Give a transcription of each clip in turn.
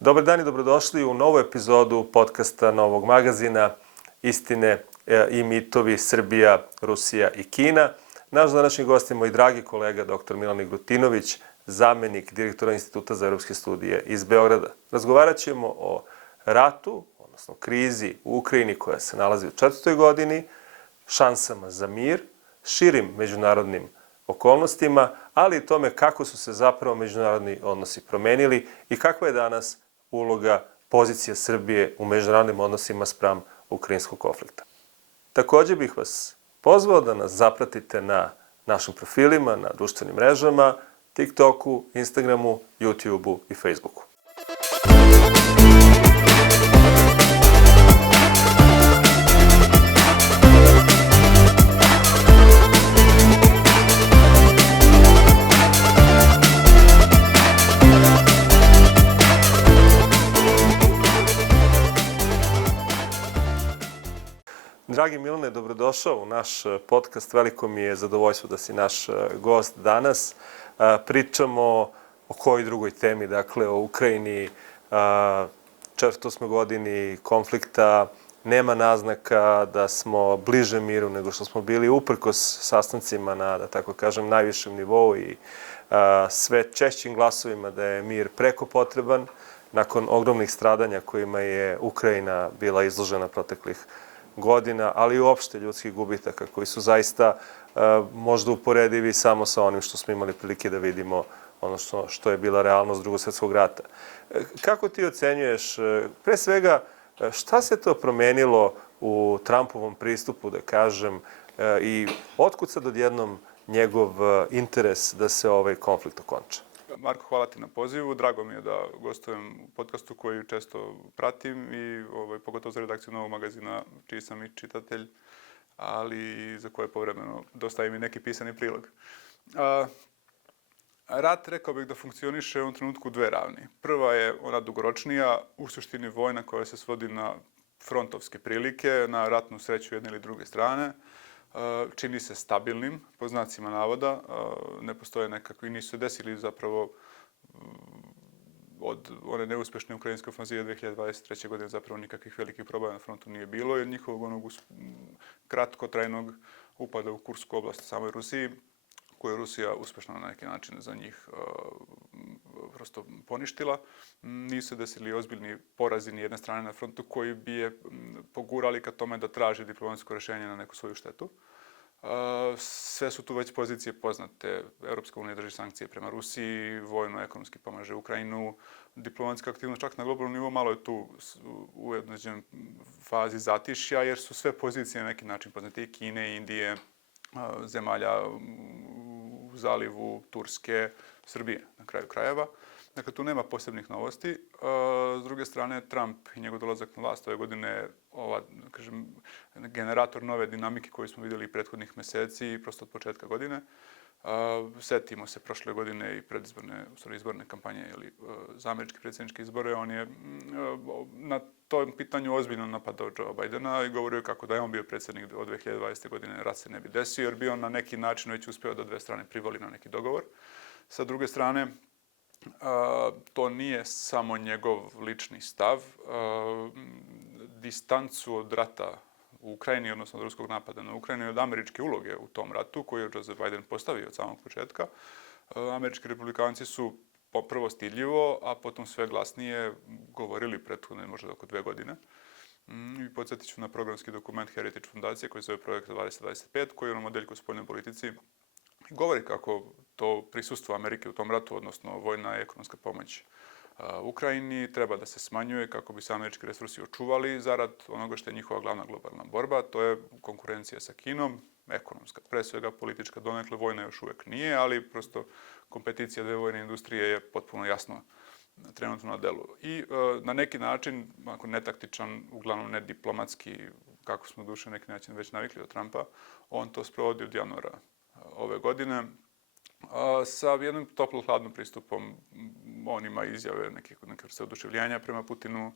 Dobar dan i dobrodošli u novu epizodu podcasta Novog magazina Istine i mitovi Srbija, Rusija i Kina. Naš današnji gost je moj dragi kolega dr. Milan Igrutinović, zamenik direktora Instituta za evropske studije iz Beograda. Razgovarat ćemo o ratu, odnosno krizi u Ukrajini koja se nalazi u 4. godini, šansama za mir, širim međunarodnim okolnostima, ali i tome kako su se zapravo međunarodni odnosi promenili i kakva je danas uloga, pozicija Srbije u međunarodnim odnosima spram ukrajinskog konflikta. Također bih vas pozvao da nas zapratite na našim profilima, na društvenim mrežama, TikToku, Instagramu, YouTubeu i Facebooku. Dragi Milane, dobrodošao u naš podcast. Veliko mi je zadovoljstvo da si naš gost danas. Pričamo o kojoj drugoj temi, dakle o Ukrajini, 48. godini konflikta. Nema naznaka da smo bliže miru nego što smo bili uprkos sastancima na, da tako kažem, najvišem nivou i sve češćim glasovima da je mir preko potreban nakon ogromnih stradanja kojima je Ukrajina bila izložena proteklih godina, ali i uopšte ljudskih gubitaka koji su zaista možda uporedivi samo sa onim što smo imali prilike da vidimo, ono što je bila realnost Drugog svjetskog rata. Kako ti ocenjuješ, pre svega, šta se to promenilo u Trumpovom pristupu, da kažem, i otkud sad odjednom njegov interes da se ovaj konflikt okonča? Marko, hvala ti na pozivu. Drago mi je da gostujem u podcastu koji često pratim i pogotovo za redakciju Novog magazina, čiji sam i čitatelj, ali i za koje povremeno dostavim i neki pisani prilog. Rat, rekao bih da funkcioniše u ovom trenutku dve ravni. Prva je ona dugoročnija, u suštini vojna koja se svodi na frontovske prilike, na ratnu sreću jedne ili druge strane. Čini se stabilnim, po znacima navoda. Ne postoje nekakvi, nisu se desili zapravo od one neuspešne ukrajinske ofenzive 2023. godine zapravo nikakvih velikih problema na frontu nije bilo, jer njihovog onog kratkotrajnog upada u Kursku oblast samoj Rusiji, koju je Rusija uspešno na neki način za njih prosto poništila. Nisu se desili ozbiljni porazi ni jedne strane na frontu koji bi je pogurali ka tome da traži diplomatsko rješenje na neku svoju štetu. Sve su tu već pozicije poznate. Europska unija drži sankcije prema Rusiji, vojno-ekonomski pomaže Ukrajinu, diplomatska aktivnost čak na globalnom nivou malo je tu u jednoj fazi zatišja, jer su sve pozicije na neki način poznate i Kine, Indije, zemalja u zalivu, Turske, Srbije na kraju krajeva. Dakle, tu nema posebnih novosti. S druge strane, Trump i njegov dolazak na vlast ove godine, generator nove dinamike koju smo vidjeli prethodnih meseci, prosto od početka godine. Setimo se prošle godine i izborne kampanje za američke predsjedničke izbore. On je na tom pitanju ozbiljno napadao Joe Bidena i govorio kako da je on bio predsjednik od 2020. godine, rat se ne bi desio, jer bi on na neki način već uspio da dve strane privoli na neki dogovor. Sa druge strane, to nije samo njegov lični stav. Distancu od rata u Ukrajini, odnosno od ruskog napada na Ukrajinu i od američke uloge u tom ratu, koju je Joseph Biden postavio od samog početka, američki republikanci su prvo stidljivo, a potom sve glasnije govorili prethodne možda oko 2 godine. I podsjetit ću na programski dokument Heritage Fondacije koji se zove Projekt 2025, koji je na modeljku u spoljnoj politici govori kako to prisustvo Amerike u tom ratu, odnosno vojna i ekonomska pomoć Ukrajini, treba da se smanjuje kako bi se američki resursi očuvali zarad onoga što je njihova glavna globalna borba. To je konkurencija sa Kinom, ekonomska, pre svega politička, donekle vojna još uvek nije, ali prosto kompeticija dve vojne industrije je potpuno jasno trenutno na delu. I na neki način, ako netaktičan, uglavnom ne diplomatski, kako smo duše na neki način već navikli od Trumpa, on to sprovodi od januara ove godine. Sa jednim toplo-hladnim pristupom, on ima izjave neke vrste oduševljenja prema Putinu,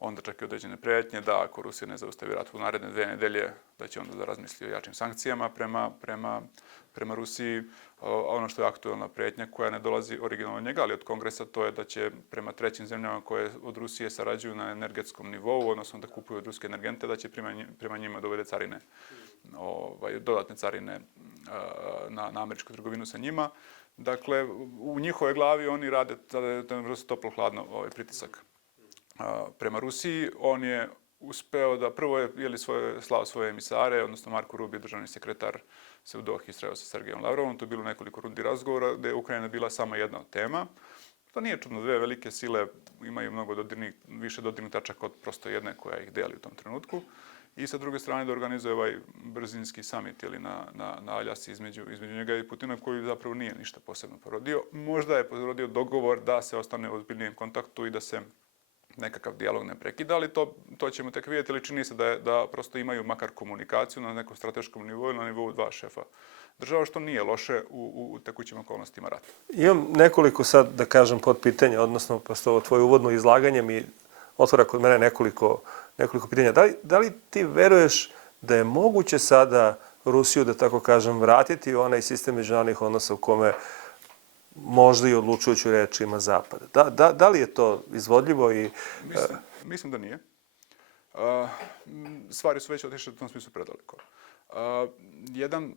onda čak i određene prijetnje da ako Rusija ne zaustavi rat u naredne 2 nedelje, da će onda da razmisli o jačim sankcijama prema Rusiji. Ono što je aktuelna prijetnja koja ne dolazi originalno od njega, ali od Kongresa, to je da će prema trećim zemljama koje od Rusije sarađuju na energetskom nivou, odnosno da kupuju od ruske energente, da će prema njima dovede carine, dodatne carine na američku trgovinu sa njima. Dakle, u njihove glavi oni rade vrstu toplo-hladno pritisak prema Rusiji. On je uspeo da prvo je slao svoje emisare, odnosno Marko Rubio, državni sekretar, se u Dohi sreo sa Sergejom Lavrovom. To je bilo nekoliko rundi razgovora gde je Ukrajina bila samo jedna od tema. To nije čudno, 2 velike sile imaju mnogo više dodirnih tačaka od prosto jedne koja ih deli u tom trenutku. I sa druge strane da organizuje ovaj brzinski summit na Aljasi između njega i Putina, koji zapravo nije ništa posebno porodio. Možda je porodio dogovor da se ostane u ozbiljnijem kontaktu i da se nekakav dijalog ne prekida, ali to ćemo tek vidjeti, ali čini se da prosto imaju makar komunikaciju na nekom strateškom nivou, na nivou 2 šefa država, što nije loše u tekućim okolnostima rata. Imam nekoliko sad, da kažem, podpitanja, odnosno prosto ovo tvoje uvodno izlaganje mi otvara kod mene nekoliko pitanja. Da li ti veruješ da je moguće sada Rusiju, da tako kažem, vratiti u onaj sistem međunarodnih odnosa u kome možda i odlučujuću reč ima Zapad? Da li je to izvodljivo? Mislim da nije. Stvari su već otišle u tom smislu predaleko. Jedan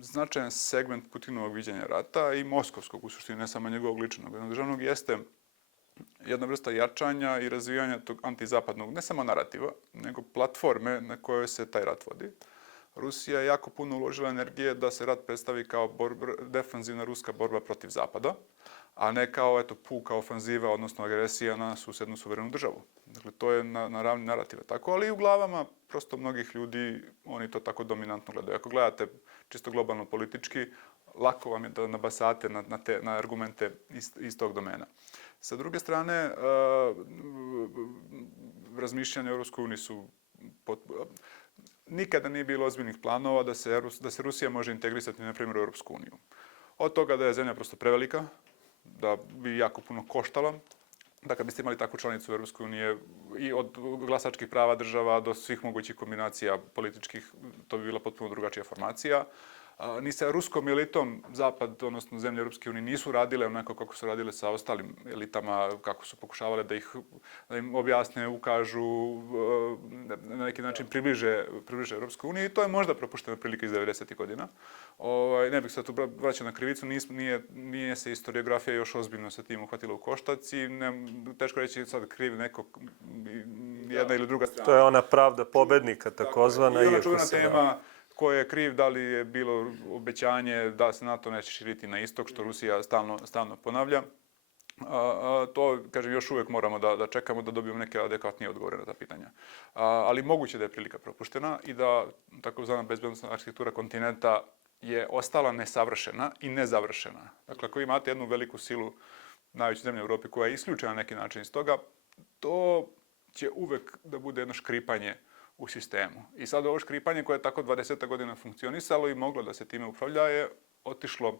značajan segment Putinovog viđenja rata i moskovskog, u suštini ne samo njegovog ličnog, državnog, jeste jedna vrsta jačanja i razvijanja tog antizapadnog, ne samo narativa, nego platforme na kojoj se taj rat vodi. Rusija je jako puno uložila energije da se rat predstavi kao defanzivna ruska borba protiv Zapada, a ne kao puka ofanziva, odnosno agresija na susednu suverenu državu. Dakle, to je na ravni narativa tako, ali i u glavama prosto mnogih ljudi oni to tako dominantno gledaju. Ako gledate čisto globalno politički, lako vam je da nabasate na argumente iz tog domena. Sa druge strane, razmišljanja o Europskoj uniji su nikada nije bilo ozbiljnih planova da se Rusija može integrisati, na primjer, u Europsku uniju. Od toga da je zemlja prosto prevelika, da bi jako puno koštala, da kad biste imali takvu članicu u Europskoj uniji i od glasačkih prava država do svih mogućih kombinacija političkih, to bi bila potpuno drugačija formacija. Ni sa ruskom elitom Zapad, odnosno zemlje Europske unije, nisu radile onako kako su radile sa ostalim elitama, kako su pokušavale da im objasne, ukažu, na neki način približe Europsku uniju. I to je možda propuštena prilika iz 90. godina. Ne bih se tu vraćao na krivicu, nije se historiografija još ozbiljno sa tim uhvatila u koštac i teško reći sad kriv neko, jedna ili druga strana. To je ona pravda pobednika, takozvana. I ona čuvena tema ko je kriv, da li je bilo obećanje da se NATO neće širiti na istok, što Rusija stalno ponavlja. To, kažem, još uvijek moramo da čekamo da dobijemo neke adekvatnije odgovore na ta pitanja. Ali moguće da je prilika propuštena i da takozvana bezbednosna arhitektura kontinenta je ostala nesavršena i nezavršena. Dakle, ako imate jednu veliku silu, najveću zemlju u Evropi koja je isključena na neki način iz toga, to će uvek da bude jedno škripanje u sistemu. I sad ovo škripanje koje je tako 20 godina funkcionisalo i moglo da se time upravlja je otišlo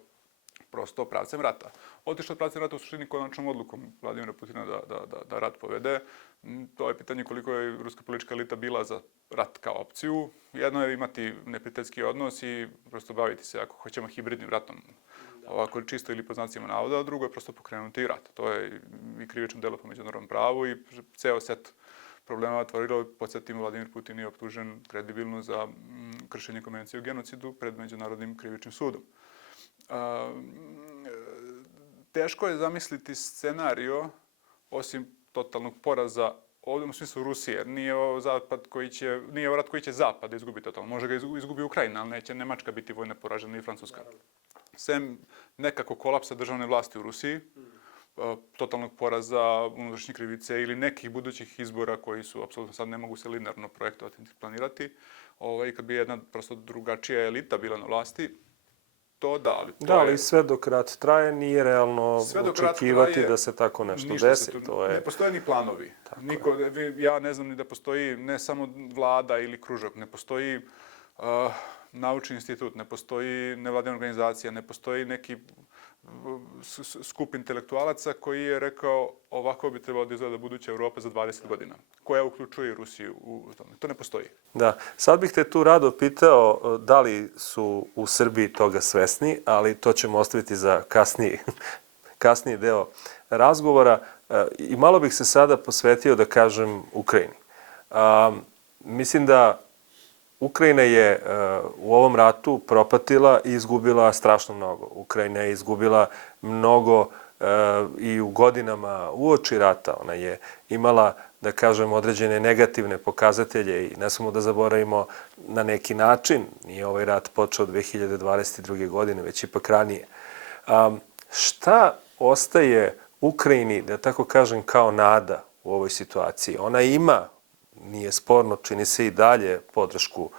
prosto pravcem rata. Otišlo pravcem rata u suštini konačnom odlukom Vladimira Putina da rat povede. To je pitanje koliko je ruska politička elita bila za rat kao opciju. Jedno je imati neprijateljski odnos i prosto baviti se, ako hoćemo, hibridnim ratom, ovako čisto ili po znacima navoda, a drugo je prosto pokrenuti rat. To je i krivično delo po međunarodnom pravu i ceo set problema otvorilo. Podsjetimo, Vladimir Putin je optužen kredibilno za kršenje konvencije o genocidu pred Međunarodnim krivičnim sudom. Teško je zamisliti scenario, osim totalnog poraza, ovdje u smislu Rusije, jer nije ovo rat koji će Zapad izgubiti totalno. Može ga izgubi Ukrajina, ali neće Nemačka biti vojno poražena i Francuska. Sem nekako kolapsa državne vlasti u Rusiji, totalnog poraza, unutrašnje krivice ili nekih budućih izbora koji su apsolutno sad ne mogu se linearno projektovati i planirati. I kad bi jedna prosto drugačija elita bila na vlasti, to da, ali sve dok rat traje nije realno očekivati da se tako nešto desi. Ne postoje ni planovi. Ja ne znam ni da postoji ne samo vlada ili kružok, ne postoji naučni institut, ne postoji nevladina organizacija, ne postoji neki skup intelektualaca koji je rekao ovako bi trebalo da izgleda buduća Evropa za 20 godina, koja uključuje i Rusiju u tome. To ne postoji. Da, sad bih te tu rado pitao da li su u Srbiji toga svesni, ali to ćemo ostaviti za kasniji deo razgovora. I malo bih se sada posvetio, da kažem, Ukrajini. Mislim da Ukrajina je u ovom ratu propatila i izgubila strašno mnogo. Ukrajina je izgubila mnogo i u godinama uoči rata. Ona je imala, da kažem, određene negativne pokazatelje i ne samo da zaboravimo na neki način. Nije ovaj rat počeo 2022. godine, već ipak ranije. Šta ostaje Ukrajini, da tako kažem, kao nada u ovoj situaciji? Ona ima, nije sporno, čini se i dalje podršku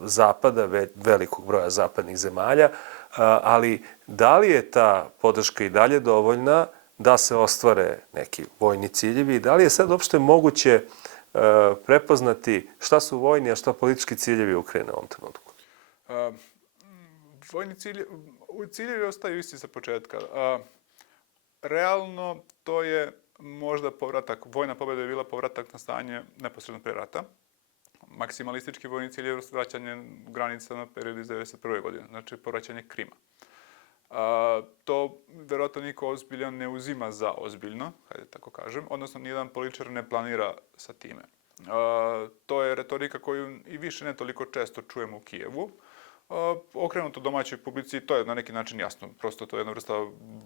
Zapada, velikog broja zapadnih zemalja, ali da li je ta podrška i dalje dovoljna da se ostvare neki vojni ciljevi i da li je sad uopšte moguće prepoznati šta su vojni, a šta politički ciljevi Ukrajine u ovom trenutku? Vojni ciljevi ostaju isti sa početka. Realno to je možda povratak, vojna pobjeda je bila povratak na stanje neposredno pre rata. Maksimalistički vojni cilj je vraćanje granica na period iz 1991. godine, znači povraćanje Krima. To verovatno niko ozbiljan ne uzima za ozbiljno, hajde tako kažem, odnosno nijedan političar ne planira sa time. To je retorika koju i više ne toliko često čujemo u Kijevu. Okrenuto domaćoj publici, to je na neki način jasno. Prosto to je jedna vrsta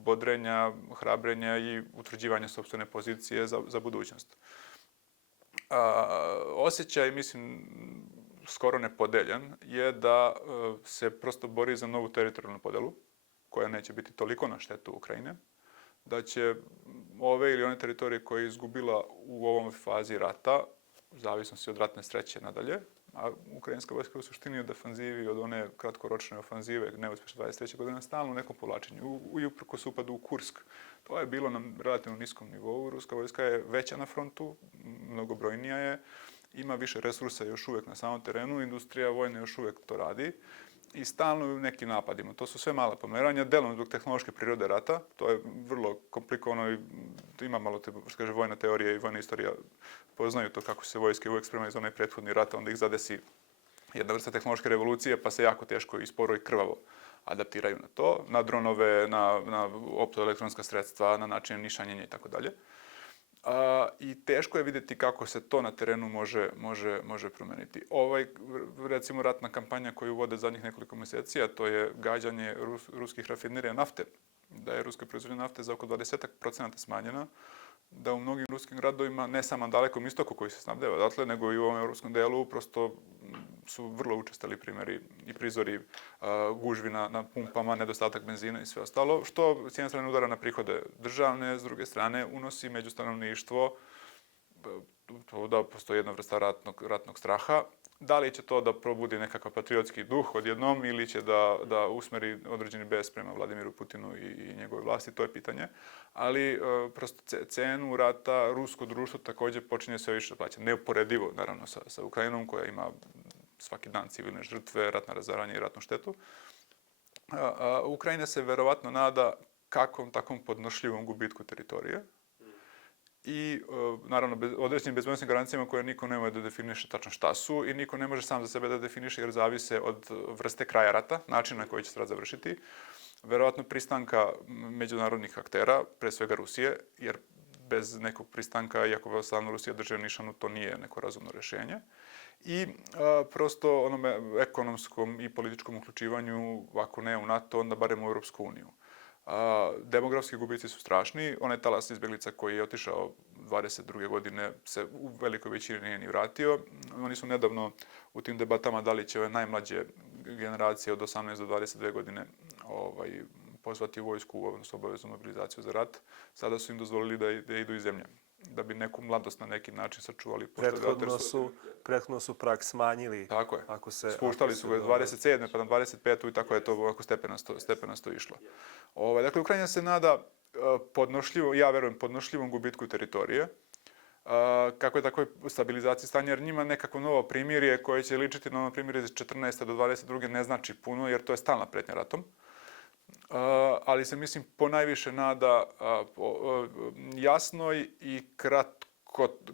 bodrenja, hrabrenja i utvrđivanja sopstvene pozicije za budućnost. Osjećaj, mislim, skoro nepodeljen, je da se prosto bori za novu teritorijalnu podelu, koja neće biti toliko na štetu Ukrajine, da će ove ili one teritorije koje je izgubila u ovom fazi rata, zavisno se od ratne sreće nadalje, a ukrajinska vojska u suštini od defanzivi, od one kratkoročne ofanzive, neuspešne 23. godine, stalno u nekom povlačenju. I uprkos upadu u Kursk. To je bilo na relativno niskom nivou. Ruska vojska je veća na frontu, mnogobrojnija je, ima više resursa još uvek na samom terenu, industrija vojna još uvek to radi i stalno u nekim napadima. To su sve mala pomeranja, delom zbog tehnološke prirode rata. To je vrlo komplikovano i ima malo vojna teorija i vojna istorija poznaju to kako se vojske uvek spremaju za onaj prethodni rat, onda ih zadesi jedna vrsta tehnološke revolucije, pa se jako teško i sporo i krvavo adaptiraju na to, na dronove, na optoelektronska sredstva, na načine nišanjenja i tako dalje. I teško je vidjeti kako se to na terenu može promeniti. Recimo, ratna kampanja koju vode zadnjih nekoliko meseci, a to je gađanje ruskih rafinerija nafte, da je ruska proizvodnja nafte za oko 20% smanjena, da u mnogim ruskim gradovima, ne samo na Dalekom istoku koji se snabdeva odatle, nego i u ovom evropskom delu, prosto su vrlo učestali primjeri i prizori gužvi na pumpama, nedostatak benzina i sve ostalo, što s jedne strane udara na prihode državne, s druge strane unosi među stanovništvo da postoji jedna vrsta ratnog straha. Da li će to da probudi nekakav patriotski duh odjednom ili će da usmeri određeni bes prema Vladimiru Putinu i njegove vlasti, to je pitanje. Ali prosto cenu rata rusko društvo također počinje sve više plaćati. Neuporedivo, naravno, sa Ukrajinom koja ima svaki dan civilne žrtve, ratna razaranja i ratnu štetu. Ukrajina se verovatno nada kakvom takvom podnošljivom gubitku teritorije i naravno određenim bezbednosnim garancijama koje niko ne može da definiše tačno šta su i niko ne može sam za sebe da definiše jer zavise od vrste kraja rata, načina na koji će se rat završiti, verovatno pristanka međunarodnih aktera, pre svega Rusije, jer bez nekog pristanka, iako stalno Rusija drži nišanu, to nije neko razumno rešenje. I prosto onome ekonomskom i političkom uključivanju, ako ne u NATO, onda barem u Europsku uniju. Demografski gubici su strašni. Onaj talas izbjeglica koji je otišao 22. godine se u velikoj većini nije ni vratio. Oni su nedavno u tim debatama da li će ove najmlađe generacije od 18 do 22 godine pozvati u vojsku, odnosno obaveznu mobilizaciju za rat. Sada su im dozvolili da idu iz zemlje, da bi neku mladost na neki način sačuvali. Prethodno su prag smanjili. Tako je. Spuštali su ga 27. pa na 25. i tako je to ovako stepenasto išlo. Dakle, Ukrajina se nada ja verujem, podnošljivom gubitku teritorije. Kako je takvoj stabilizaciji stanja, jer njima nekako novo primirje koje će ličiti na ono primirje iz 14. do 22. ne znači puno, jer to je stalna pretnja ratom. ali se, mislim, ponajviše nada jasnoj i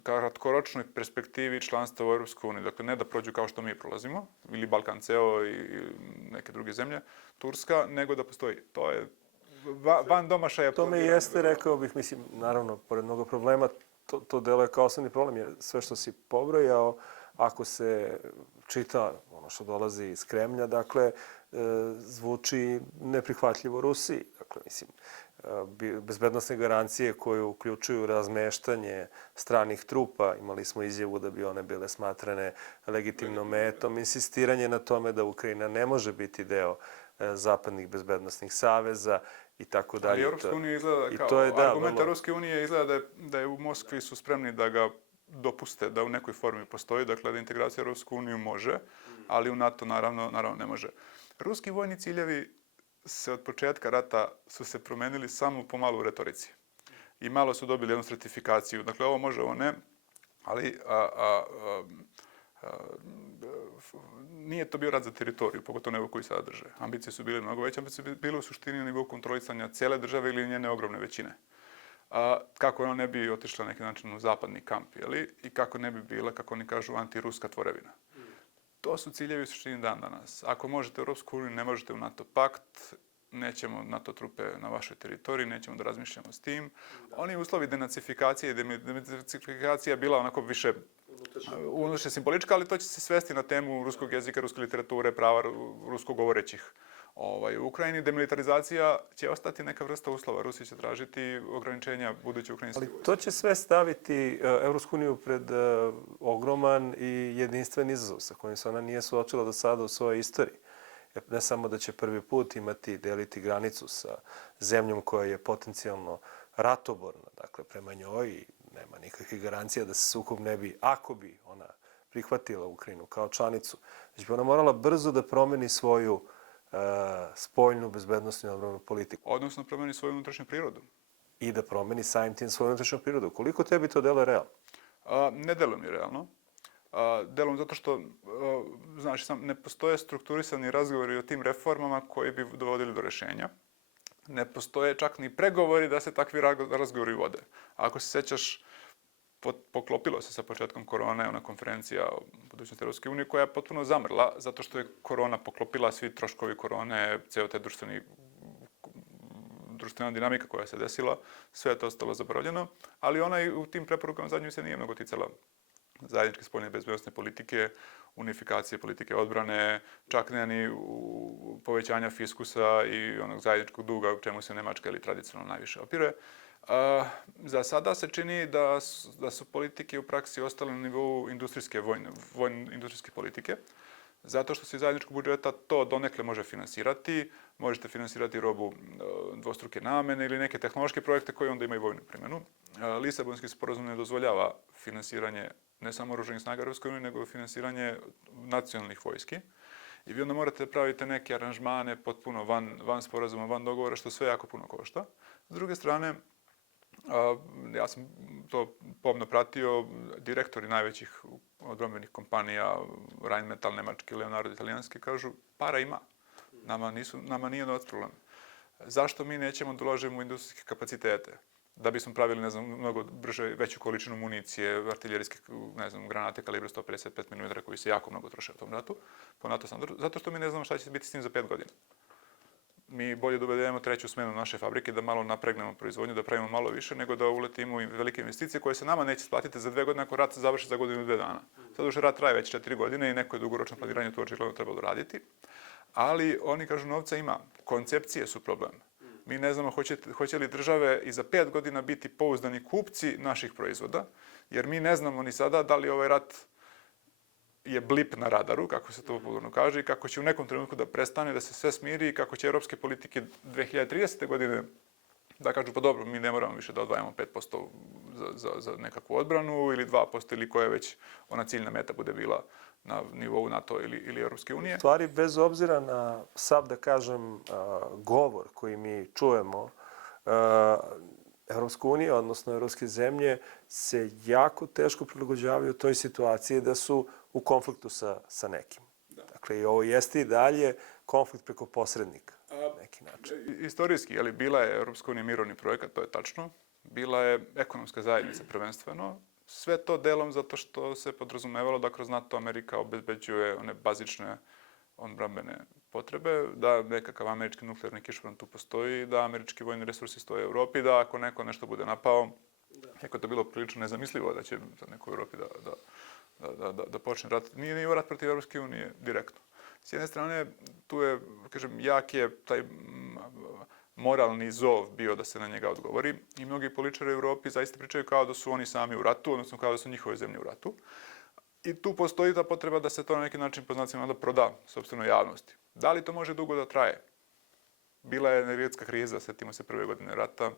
kratkoročnoj perspektivi članstva u Europskoj uniji. Dakle, ne da prođu kao što mi prolazimo, ili Balkan ceo i neke druge zemlje, Turska, nego da postoji. To je van domašaja. To me jeste, rekao bih, mislim, naravno, pored mnogo problema, to deluje kao osnovni problem, jer sve što si pobrojao, ako se čita ono što dolazi iz Kremlja, dakle, zvuči neprihvatljivo Rusiji. Dakle, mislim, bezbednosne garancije koje uključuju razmeštanje stranih trupa, imali smo izjavu da bi one bile smatrane legitimnom metom, insistiranje na tome da Ukrajina ne može biti deo zapadnih bezbednosnih saveza i tako dalje. Ali Europska unija izgleda kao argument Europske unije izgleda da je u Moskvi su spremni da ga dopuste da u nekoj formi postoji, dakle da integracija Europsku uniju može, ali u NATO naravno ne može. Ruski vojni ciljevi se od početka rata su se promenili samo pomalo u retorici. I malo su dobili jednu stratifikaciju. Dakle, ovo može, ovo ne, ali nije to bio rat za teritoriju, pogotovo nego koji sada drže. Ambicije su bile mnogo veće, ambicije su bile u suštini u nivou kontrolisanja cijele države ili njene ogromne većine. Kako ona ne bi otišla na neki način u zapadni kamp, jeli? I kako ne bi bila, kako oni kažu, antiruska tvorevina. To su ciljevi u suštini dan danas. Ako možete u Europsku uniju, ne možete u NATO pakt, nećemo NATO trupe na vašoj teritoriji, nećemo da razmišljamo s tim. Oni uslovi denacifikacije i denacifikacija bila onako više unutrašnje simbolička, ali to će se svesti na temu ruskog jezika, ruske literature, prava rusko govorećih u Ukrajini. Demilitarizacija će ostati neka vrsta uslova. Rusija će tražiti ograničenja buduće ukrajinske vojske. Ali to će sve staviti Evropsku uniju pred ogroman i jedinstven izazov sa kojim se ona nije suočila do sada u svojoj istoriji. Ne samo da će prvi put deliti granicu sa zemljom koja je potencijalno ratoborna, dakle prema njoj i nema nikakvih garancija da se sukob ne bi, ako bi ona prihvatila Ukrajinu kao članicu, već bi ona morala brzo da promeni svoju spoljnu, bezbednosnu i odbrambenu politiku. Odnosno promeni svoju unutrašnju prirodu. I da promeni samim tim svoju unutrašnju prirodu. Koliko tebi to deluje realno? Ne deluje mi realno. Delom zato što, znaš, ne postoje strukturisani razgovori o tim reformama koji bi dovodili do rešenja. Ne postoje čak ni pregovori da se takvi razgovori vode. Ako se sećaš, poklopilo se sa početkom korone, ona konferencija o budućnosti Europske unije koja je potpuno zamrla zato što je korona poklopila, svi troškovi korone, ceo te društvena dinamika koja se desila, sve je to ostalo zaboravljeno, ali ona i u tim preporukama zadnjoj se nije mnogo ticala zajedničke spoljne i bezbednosne politike, unifikacije politike odbrane, čak ne ni povećanja fiskusa i onog zajedničkog duga u čemu se Nemačka ili tradicionalno najviše opire. Za sada se čini da su politike u praksi ostale na nivou industrijske industrijske politike, zato što se iz zajedničkog budžeta to donekle može finansirati. Možete finansirati robu dvostruke namene ili neke tehnološke projekte koji onda imaju vojnu primjenu. Lisabonski sporazum ne dozvoljava finansiranje ne samo oružanih snaga Europske unije, nego finansiranje nacionalnih vojski. I vi onda morate da pravite neke aranžmane potpuno van sporazuma, van dogovora, što sve jako puno košta. S druge strane, ja sam to pomno pratio, direktori najvećih odbrambenih kompanija, Rheinmetall nemački, Leonardo italijanski, kažu para ima. Nama nije novac problem. Zašto mi nećemo da ulažemo u industrijske kapacitete? Da bismo pravili, ne znam, mnogo brže veću količinu municije, artiljerijske, ne znam, granate kalibra 155 mm koji se jako mnogo troše u tom ratu, po NATO standardu, zato što mi ne znamo šta će biti s tim za 5 godina. Mi bolje da uvedemo treću smenu naše fabrike, da malo napregnemo proizvodnju, da pravimo malo više, nego da uletimo u velike investicije koje se nama neće splatiti za 2 godine ako rat završi za godinu i 2 dana. Sad už rat traje već 4 godine i neko je dugoročno planiranje tu očigledno trebalo raditi. Ali oni kažu novca ima, koncepcije su problem. Mi ne znamo hoće li države i za 5 godina biti pouzdani kupci naših proizvoda, jer mi ne znamo ni sada da li ovaj rat je blip na radaru, kako se to popularno kaže, i kako će u nekom trenutku da prestane, da se sve smiri i kako će evropske politike 2030. godine da kažu pa dobro, mi ne moramo više da odvajamo 5% za nekakvu odbranu ili 2% ili koja već ona ciljna meta bude bila na nivou NATO ili Europske unije. U stvari, bez obzira na sav, da kažem, govor koji mi čujemo, Evropska unija, odnosno evropske zemlje, se jako teško prilagođavaju toj situaciji da su u konfliktu sa nekim. Dakle, i ovo jeste i dalje konflikt preko posrednika. neki način. Istorijski, ali bila je Europska unija mirovni projekat, to je tačno. Bila je ekonomska zajednica prvenstveno. Sve to delom zato što se podrazumevalo da kroz NATO Amerika obezbeđuje one bazične odbrambene potrebe, da nekakav američki nuklearni kišobran tu postoji, da američki vojni resursi stoje u Evropi, da ako neko nešto bude napao, kako je to bilo prilično nezamislivo da će neko u Evropi da počne rat. Nije rat protiv Evropske unije direktno. S jedne strane, tu je, kažem, jak je taj moralni zov bio da se na njega odgovori i mnogi političari u Evropi zaista pričaju kao da su oni sami u ratu, odnosno kao da su njihove zemlje u ratu. I tu postoji ta potreba da se to na neki način po znacima da proda sopstvenoj javnosti. Da li to može dugo da traje? Bila je energetska kriza, setimo se prve godine rata,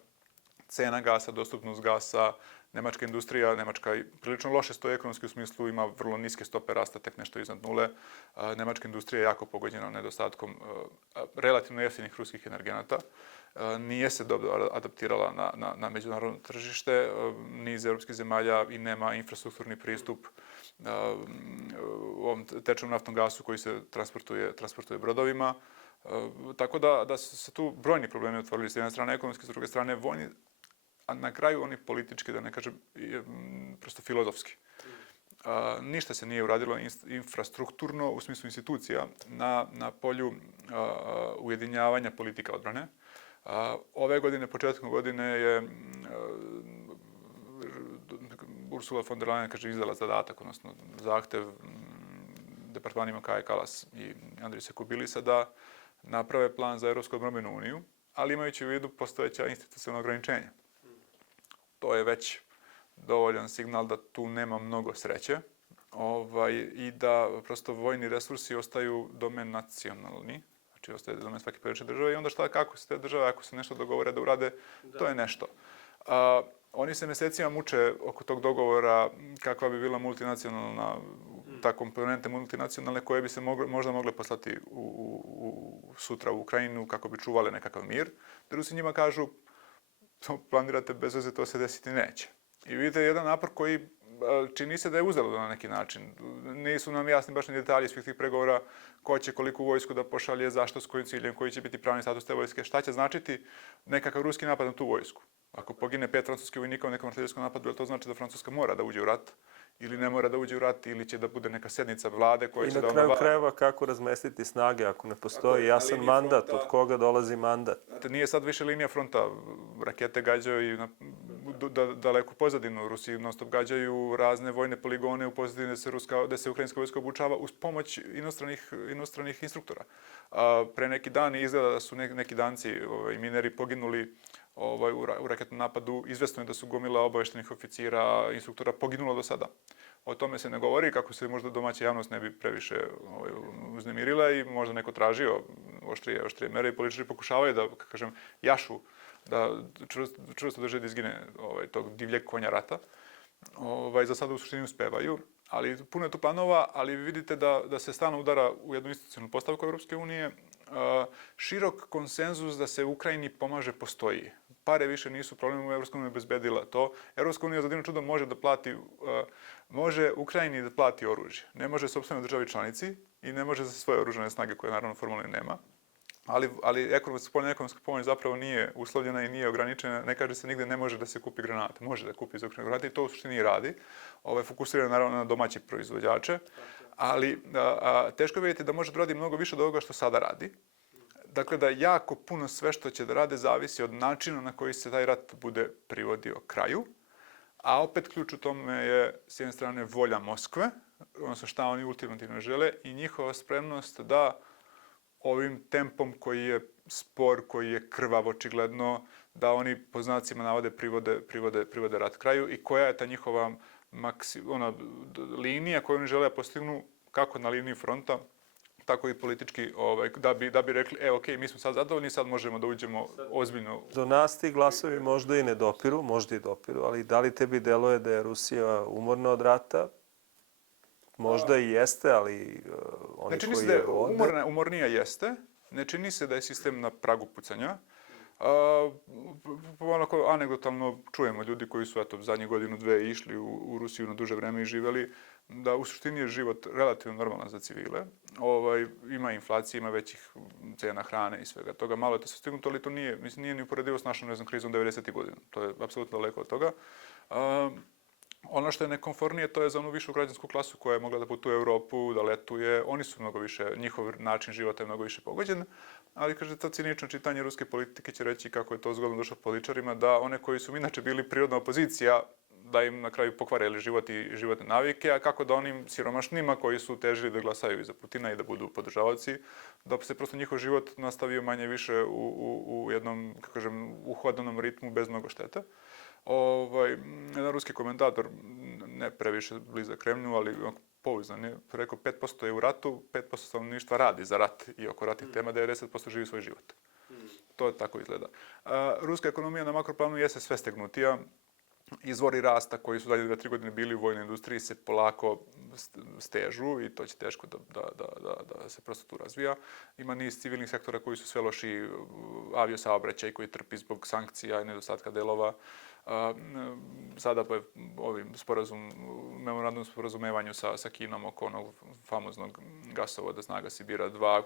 cena gasa, dostupnost gasa, nemačka industrija, Nemačka prilično loše stoji ekonomski u smislu, ima vrlo niske stope rasta, tek nešto iznad nule. Nemačka industrija je jako pogođena nedostatkom relativno jeftinih ruskih energenata. Nije se dobro adaptirala na međunarodno tržište, niz evropskih zemalja i nema infrastrukturni pristup ovom tečnom naftnom gasu koji se transportuje brodovima. Tako da su se tu brojni problemi otvorili, s jedne strane ekonomski, s druge strane vojni, a na kraju oni politički, da ne kažem, prosto filozofski. Ništa se nije uradilo infrastrukturno u smislu institucija na polju ujedinjavanja politika odbrane. Ove godine, početkom godine je Ursula von der Leyen, kaže, izdala zadatak, odnosno zahtev departmanima Kaja Kallas i Andrisa Kubilisa da naprave plan za Evropsku odbrambenu uniju, ali imajući u vidu postojeća institucionalna ograničenja. To je već dovoljan signal da tu nema mnogo sreće i da prosto vojni resursi ostaju domen nacionalni, znači ostaje domen svake pojedinačne države i onda šta, kako se te države, ako se nešto dogovore da urade, to je nešto. Oni se mesecima muče oko tog dogovora kakva bi bila multinacionalna, ta komponente multinacionalne koje bi se možda mogle poslati sutra u Ukrajinu kako bi čuvale nekakav mir. Da Rusi njima kažu, planirate bez veze, to se desiti neće. I vidite jedan napor koji čini se da je uzalud na neki način. Nisu nam jasni baš ni detalji svih tih pregovora, ko će koliko vojsku da pošalje, zašto, s kojim ciljem, koji će biti pravni status te vojske, šta će značiti nekakav ruski napad na tu vojsku. Ako pogine 5 francuskih vojnika u nekom artiljerskom napadu, to znači da Francuska mora da uđe u rat, ili ne mora da uđe u rat, ili će da bude neka sednica vlade koja će da... I na kraju krajeva kako razmestiti snage ako ne postoji jasan mandat, od koga dolazi mandat. Nije sad više linija fronta, rakete gađaju i daleko pozadinu. Rusi non stop gađaju razne vojne poligone u pozadini da se ukrajinska vojska obučava uz pomoć inostranih instruktora. Pre neki dan izgleda da su neki danci mineri poginuli u raketnom napadu. Izvesno je da su gomila obaveštenih oficira, instruktora poginulo do sada. O tome se ne govori, kako se možda domaća javnost ne bi previše uznemirila i možda neko tražio oštrije mere i političari pokušavaju da, kažem, jašu, da čvrsto drže da izgine tog divljeg konja rata. Za sada u suštini uspevaju, ali puno je tu planova, ali vidite da se stalno udara u jednu institucionalnu postavku Evropske unije. Širok konsenzus da se Ukrajini pomaže postoji. Pare više nisu problem, Evropska unija obezbedila to. Evropska unija za divno čudo može Ukrajini da plati oružje. Ne može sopstvenoj državi članici i ne može za svoje oružane snage koje naravno formalno nema. Ali spoljno-ekonomska pomoć zapravo nije uslovljena i nije ograničena. Ne kaže se nigde ne može da se kupi granate. Može da kupi za Ukrajinu granate i to u suštini i radi. Fokusira naravno na domaće proizvođače. Ali teško je vidjeti da može da radi mnogo više od ovoga što sada radi. Dakle, da jako puno sve što će da rade zavisi od načina na koji se taj rat bude privodio kraju. A opet ključ u tome je s jedne strane volja Moskve, odnosno šta oni ultimativno žele i njihova spremnost da ovim tempom koji je spor, koji je krvav očigledno, da oni po znacima navode privode rat kraju i koja je ta njihova linija koju oni žele da postignu kako na liniji fronta, tako i politički, da bi rekli, okej, mi smo sad zadovoljni, sad možemo da uđemo ozbiljno. Do nas ti glasovi možda i ne dopiru, možda i dopiru, ali da li tebi deluje da je Rusija umorna od rata? Možda i jeste, ali oni koji je vode... Umornija jeste. Ne čini se da je sistem na pragu pucanja. Onako anegdotalno čujemo ljudi koji su eto, zadnjih godinu, dve išli u Rusiju na duže vreme i živeli, da u suštini je život relativno normalan za civile. Ima inflacije, ima većih cena hrane i svega toga. Malo je to stignuto, ali to nije, mislim, nije ni uporedivo s našom, ne znam, krizom 90. godina. To je apsolutno daleko od toga. Ono što je nekomfornije, to je za onu višu građansku klasu koja je mogla da putuje u Evropu, da letuje. Oni su mnogo više, njihov način života je mnogo više pogođen. Ali, kaže, to cinično čitanje ruske politike će reći kako je to zgodno došlo političarima, da one koji su inače bili prirodna opozicija, da im na kraju pokvarili život i životne navike, a kako da onim siromašnima koji su težili da glasaju i za Putina i da budu podržavaoci, da se prosto njihov život nastavio manje više u jednom, kako kažem, uhodanom ritmu bez mnogo štete. Jedan ruski komentator, ne previše blizak Kremlju, ali pouzdan je rekao 5% je u ratu, 5% stanovništva radi za rat i oko ratnih tema, 90% živi svoj život. To tako izgleda. Ruska ekonomija na makroplanu jeste sve stegnutija. Izvori rasta koji su zadnje 2-3 godine bili u vojnoj industriji se polako stežu i to će teško da se prosto tu razvija. Ima niz civilnih sektora koji su sve loši, aviosaobraćaj koji trpi zbog sankcija i nedostatka delova. Sada pa je memorandum sporazumevanju sa Kinom oko onog famoznog gasovoda Snaga Sibira 2,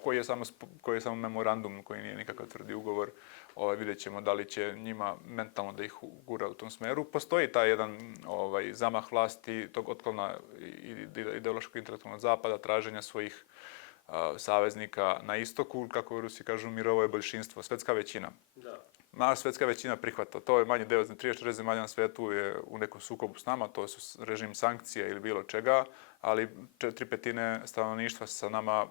koji je samo memorandum, koji nije nikakav tvrdi ugovor. Vidjet ćemo da li će njima mentalno da ih gura u tom smeru. Postoji taj jedan zamah vlasti, tog otklona ideološkog intelektualnog zapada, traženja svojih saveznika na istoku, kako Rusi kažu, mirovo je boljšinstvo, svetska većina. Naša svetska većina prihvata. To je manji deo, 34 zemalja na svetu je u nekom sukobu s nama, to su režim sankcija ili bilo čega, ali 4/5 stanovništva sa nama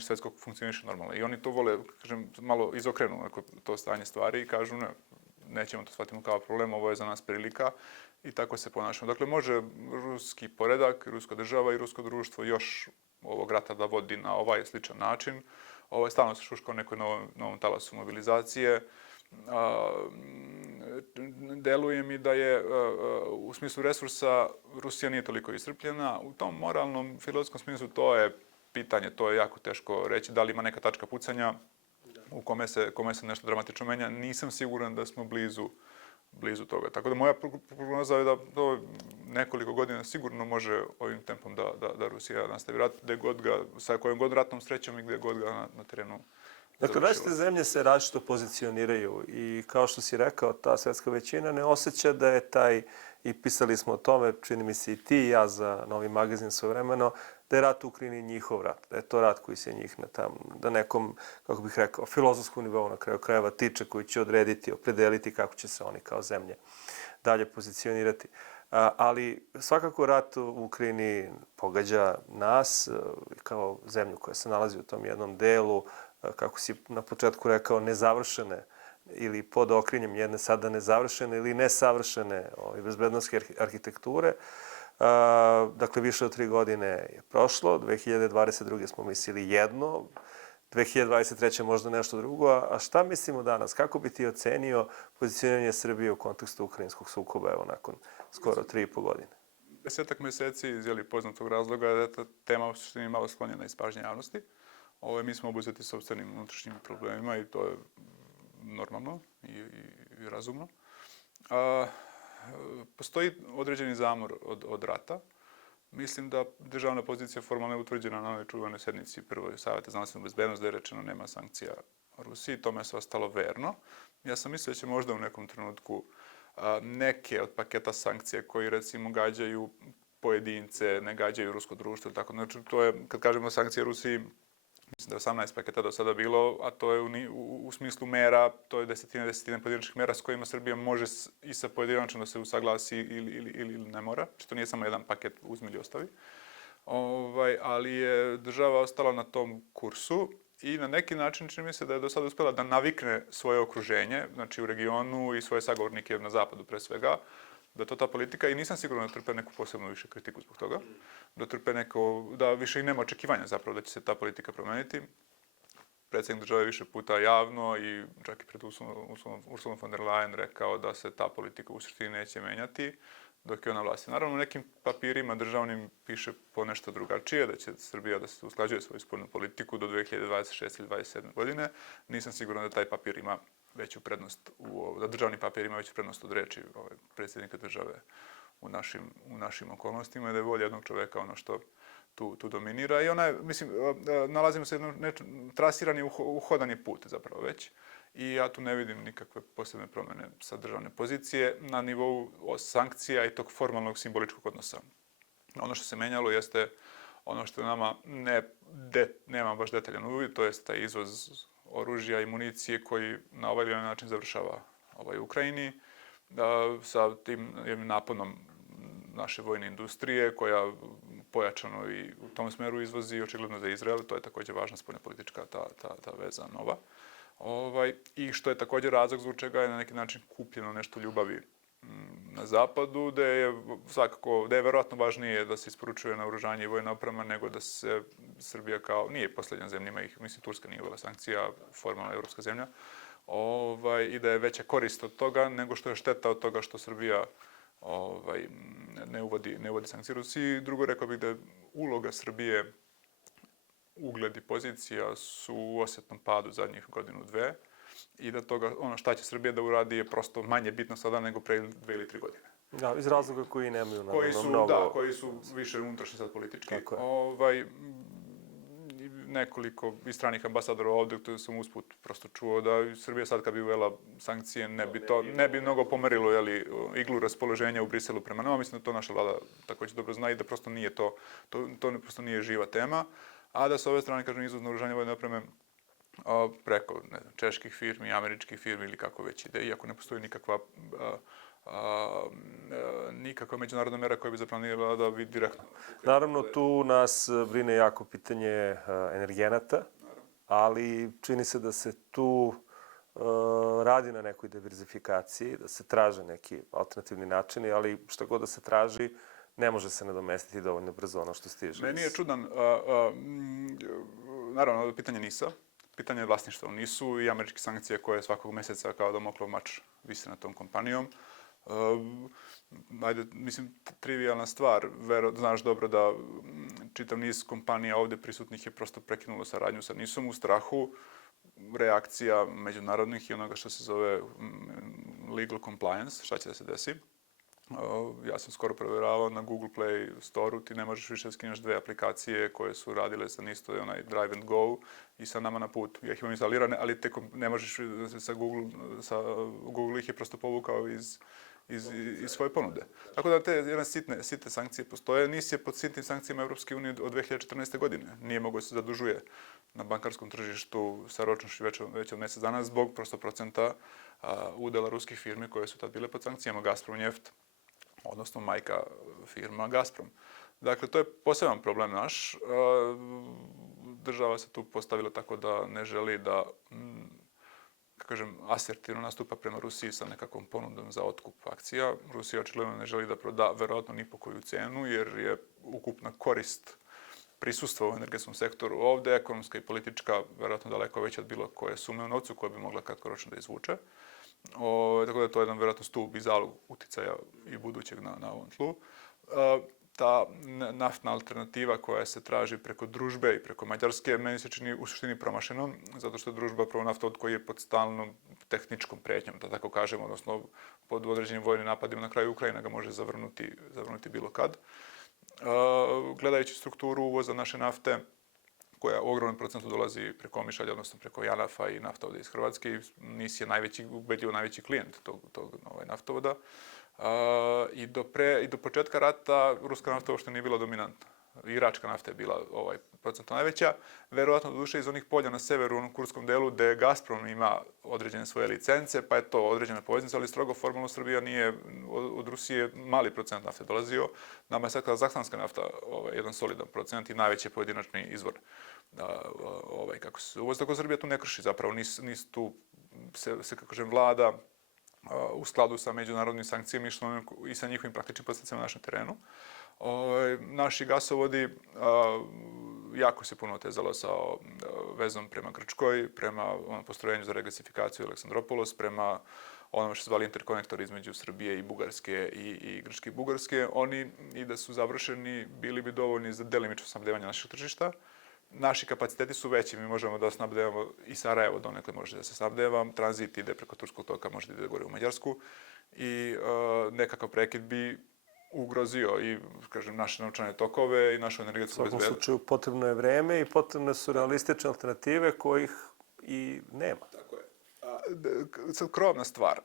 svetskog funkcioniše normalno. I oni to vole, kažem, malo izokrenu to stanje stvari i kažu nećemo to shvatiti kao problem, ovo je za nas prilika i tako se ponašamo. Dakle, može ruski poredak, ruska država i rusko društvo još ovog rata da vodi na ovaj sličan način. Stalno se šuška o nekoj novom talasu mobilizacije. Deluje mi da je u smislu resursa Rusija nije toliko iscrpljena. U tom moralnom, filozofskom smislu to je pitanje, to je jako teško reći. Da li ima neka tačka pucanja u kome se nešto dramatično menja? Nisam siguran da smo blizu toga. Tako da moja prognoza je da to nekoliko godina sigurno može ovim tempom da Rusija nastavi rat, sa kojom god ratnom srećom i gde god ga na terenu. Dakle, različite zemlje se različito pozicioniraju i kao što si rekao, ta svetska većina ne osjeća da je taj, i pisali smo o tome, čini mi se i ti i ja za Novi magazin svojevremeno, da je rat u Ukrajini njihov rat, da je to rat koji se njih da nekom, kako bih rekao, filozofskom nivou na kraju krajeva tiče, koji će opredeliti kako će se oni kao zemlje dalje pozicionirati. Ali svakako rat u Ukrajini pogađa nas kao zemlju koja se nalazi u tom jednom delu, kako si na početku rekao, nezavršene ili pod okrinjem jedne sada nezavršene ili nesavršene bezbednostne arhitekture. Dakle, više od 3 godine je prošlo, 2022. smo mislili jedno, 2023. možda nešto drugo, a šta mislimo danas? Kako bi ti ocenio pozicioniranje Srbije u kontekstu ukrajinskog sukoba, evo, nakon skoro 3,5 godine? 10 meseci iz poznatog razloga da je ta tema u suštini malo sklonjena iz pažnje javnosti. Mi smo obuzeti sopstvenim unutrašnjim problemima i to je normalno i razumno. Postoji određeni zamor od rata. Mislim da državna pozicija formalno je utvrđena na onoj čuvanoj sednici Prvog saveta za nacionalnu bezbednost, da je rečeno nema sankcija Rusiji. Tome se ostalo verno. Ja sam mislio da će možda u nekom trenutku neke od paketa sankcija koji recimo gađaju pojedince, ne gađaju rusko društvo. Tako, znači, to je, kad kažemo sankcije Rusiji, mislim da je 18 paketa do sada bilo, a to je u smislu mera, to je desetine pojedinačnih mera s kojima Srbija može i sa pojedinačno da se usaglasi ili ne mora. Znači, to nije samo jedan paket uzmi ili ostavi. Ali je država ostala na tom kursu i na neki način čini mi se da je do sada uspela da navikne svoje okruženje, znači u regionu i svoje sagovornike na zapadu pre svega, da to ta politika, i nisam siguran da trpe neku posebno više kritiku zbog toga, da više i nema očekivanja zapravo da će se ta politika promeniti. Predsjednik države više puta javno i čak i pred Ursulom von der Leyen rekao da se ta politika u suštini neće menjati dok je ona vlasti. Naravno, u nekim papirima državnim piše po nešto drugačije, da će Srbija da se usklađuje svoju spoljnu politiku do 2026. ili 2027. godine. Nisam siguran da taj papir ima veću prednost, da državni papir ima veću prednost od reči predsjednika države u našim okolnostima, da je volja jednog čoveka ono što tu dominira. I mislim, nalazimo se trasirani, uhodani put zapravo već. I ja tu ne vidim nikakve posebne promjene sa državne pozicije na nivou sankcija i tog formalnog simboličkog odnosa. Ono što se menjalo jeste ono što nama nema baš detaljan uvid, to jest taj izvoz oružja i municije koji na ovaj ili onaj način završava u Ukrajini sa tim naponom naše vojne industrije koja pojačano i u tom smeru izvozi očigledno za Izrael. To je također važna spoljnopolitička ta veza nova. I što je također razlog zbog čega je na neki način kupljeno nešto ljubavi na zapadu, da je verovatno važnije da se isporučuje naoružanje i vojna oprema nego da se Srbija nije posljednja zemlja, ima ih, mislim, Turska nije uvela sankcija, formalna evropska zemlja, i da je veća korist od toga nego što je šteta od toga što Srbija ne uvodi sankcije Rusiji. Drugo, rekao bih da je uloga Srbije, ugled i pozicija su u osjetnom padu zadnjih godinu, dve, i da toga, ono šta će Srbija da uradi je prosto manje bitno sada nego pre 2 ili 3 godine. Da, iz razloga koji nemaju mnogo... Koji su više unutrašnji sad politički. Nekoliko i stranih ambasadora ovde, to sam usput prosto čuo da Srbija sad kad bi uvela sankcije ne bi mnogo pomerilo iglu raspoloženja u Briselu prema nama. Mislim da to naša vlada također dobro zna i da prosto nije to prosto nije živa tema. A da s ove strane, kažem, izvoz naoružanja vojne opreme preko čeških firmi, američkih firmi ili kako već ide, iako ne postoji nikakva međunarodna mera koja bi zaplanirala da bi direktno... Naravno, tu nas brine jako pitanje energenata, ali čini se da se tu radi na nekoj diverzifikaciji, da se traže neki alternativni načini, ali šta god da se traži, ne može se nadomestiti dovoljno brzo ono što stiže. Meni je čudan, naravno, pitanje NIS-a, pitanje vlasništva u NIS-u i američke sankcije koje svakog mjeseca kao Damoklov mač vise na tom kompanijom. Mislim, trivijalna stvar, znaš dobro da čitav niz kompanija ovde prisutnih je prosto prekinulo saradnju sa NIS-om u strahu reakcija međunarodnih i onoga što se zove legal compliance, šta će da se desi. Ja sam skoro provjeravao na Google Play Store-u, ti ne možeš više skineš 2 aplikacije koje su radile sa NIS, to je onaj Drive and Go i sa nama na putu. Ja ih imam instalirane, ali ne možeš Google ih je prosto povukao iz svoje ponude. Tako da te jedne sitne sankcije postoje. NIS je pod sitnim sankcijama Evropske unije od 2014. godine. Nije mogao se zadužuje na bankarskom tržištu sa ročnošću već od mjesec dana zbog prosto procenta udela ruskih firmi koje su tad bile pod sankcijama, Gazprom Njeft, odnosno majka firma Gazprom. Dakle, to je poseban problem naš. Država se tu postavila tako da ne želi da, asertivno nastupa prema Rusiji sa nekakvom ponudom za otkup akcija. Rusija očigledno ne želi da proda, verovatno ni po koju cenu, jer je ukupna korist prisustva u energetskom sektoru ovde, ekonomska i politička, verovatno daleko veća od bilo koje sume u novcu koje bi mogla kratkoročno da izvuče. Tako da je to jedan verovatno stup i zalog uticaja i budućeg na ovom tlu. Ta naftna alternativa koja se traži preko družbe i preko Mađarske meni se čini u suštini promašenom, zato što je družba prvo naftovod koji je pod stalnom tehničkom pretnjom, da tako kažem, odnosno pod određenim vojnim napadima. Na kraju Ukrajina ga može zavrnuti bilo kad. Gledajući strukturu uvoza naše nafte, koja u ogromnom procentu dolazi preko Omišalja, odnosno preko Janafa i naftovoda iz Hrvatske. NIS je ubedljivo najveći klijent tog naftovoda. I do početka rata ruska nafta uopšte nije bila dominantna. Iračka nafta je bila procentno najveća. Verovatno doduše iz onih polja na severu, u onom kurskom delu, gde Gazprom ima određene svoje licence, pa je to određena poveznica, ali strogo formalno Srbija nije od Rusije mali procent nafte dolazio. Nama je sad kazahstanska nafta jedan solidan procent i najveći pojedinačni izvor kako se uvozi. Tako Srbija tu ne krši zapravo, NIS tu se kako kažem, vlada u skladu sa međunarodnim sankcijama i sa njihovim praktičnim posljedicama na našem terenu. Naši gasovodi jako se puno otezalo sa vezom prema Grčkoj, prema postrojenju za regresifikaciju Aleksandropolos, prema onome što se zvali interkonektor između Srbije i Bugarske i Grčke i Bugarske. Oni i da su završeni bili bi dovoljni za delimično snabdevanje našeg tržišta. naši kapaciteti su veći, mi možemo da snabdevamo i Sarajevo donekle može da se snabdeva, tranzit ide preko Turskog toka, može da ide gore u Mađarsku i nekakav prekid bi ugrozio i, kažem, naše novčane tokove i našu energetsku bezbednost. U svakom slučaju potrebno je vreme i potrebne su realistične alternative kojih i nema. Tako je. Sad krovna stvar.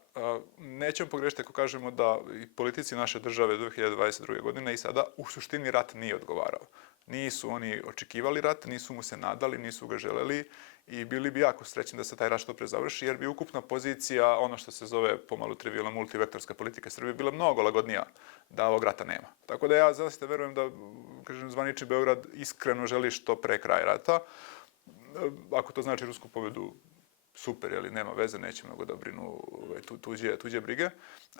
Nećemo pogrešiti ako kažemo da i politici naše države 2022. godine i sada u suštini rat nije odgovarao. Nisu oni očekivali rat, nisu mu se nadali, nisu ga želeli i bili bi jako srećni da se taj rat što pre završi, jer bi ukupna pozicija, ono što se zove pomalo trivijalna multivektorska politika Srbije, bila mnogo lagodnija da ovog rata nema. Tako da ja zaista verujem da, kažem, zvanični Beograd iskreno želi što pre kraj rata. Ako to znači rusku pobedu, super, jeli, nema veze, neće mnogo da brinu tuđe brige,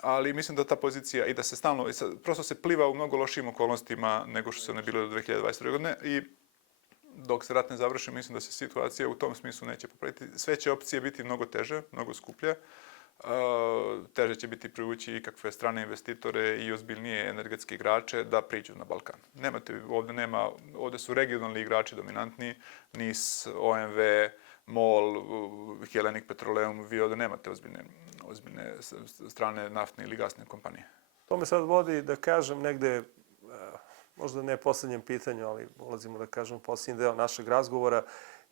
ali mislim da ta pozicija i da se stalno, prosto se pliva u mnogo lošijim okolnostima nego što se one bile do 2022. godine i dok se rat ne završi, mislim da se situacija u tom smislu neće popraviti. Sve će opcije biti mnogo teže, mnogo skuplje. Teže će biti privući ikakve strane investitore i ozbiljnije energetske igrače da priđu na Balkan. Ovde su regionalni igrači dominantni, NIS, OMV, MOL, Hellenic Petroleum, vi ovde nemate ozbiljne strane naftne ili gasne kompanije. To me sad vodi da kažem negde, možda ne poslednjem pitanju, ali ulazimo da kažem poslednji deo našeg razgovora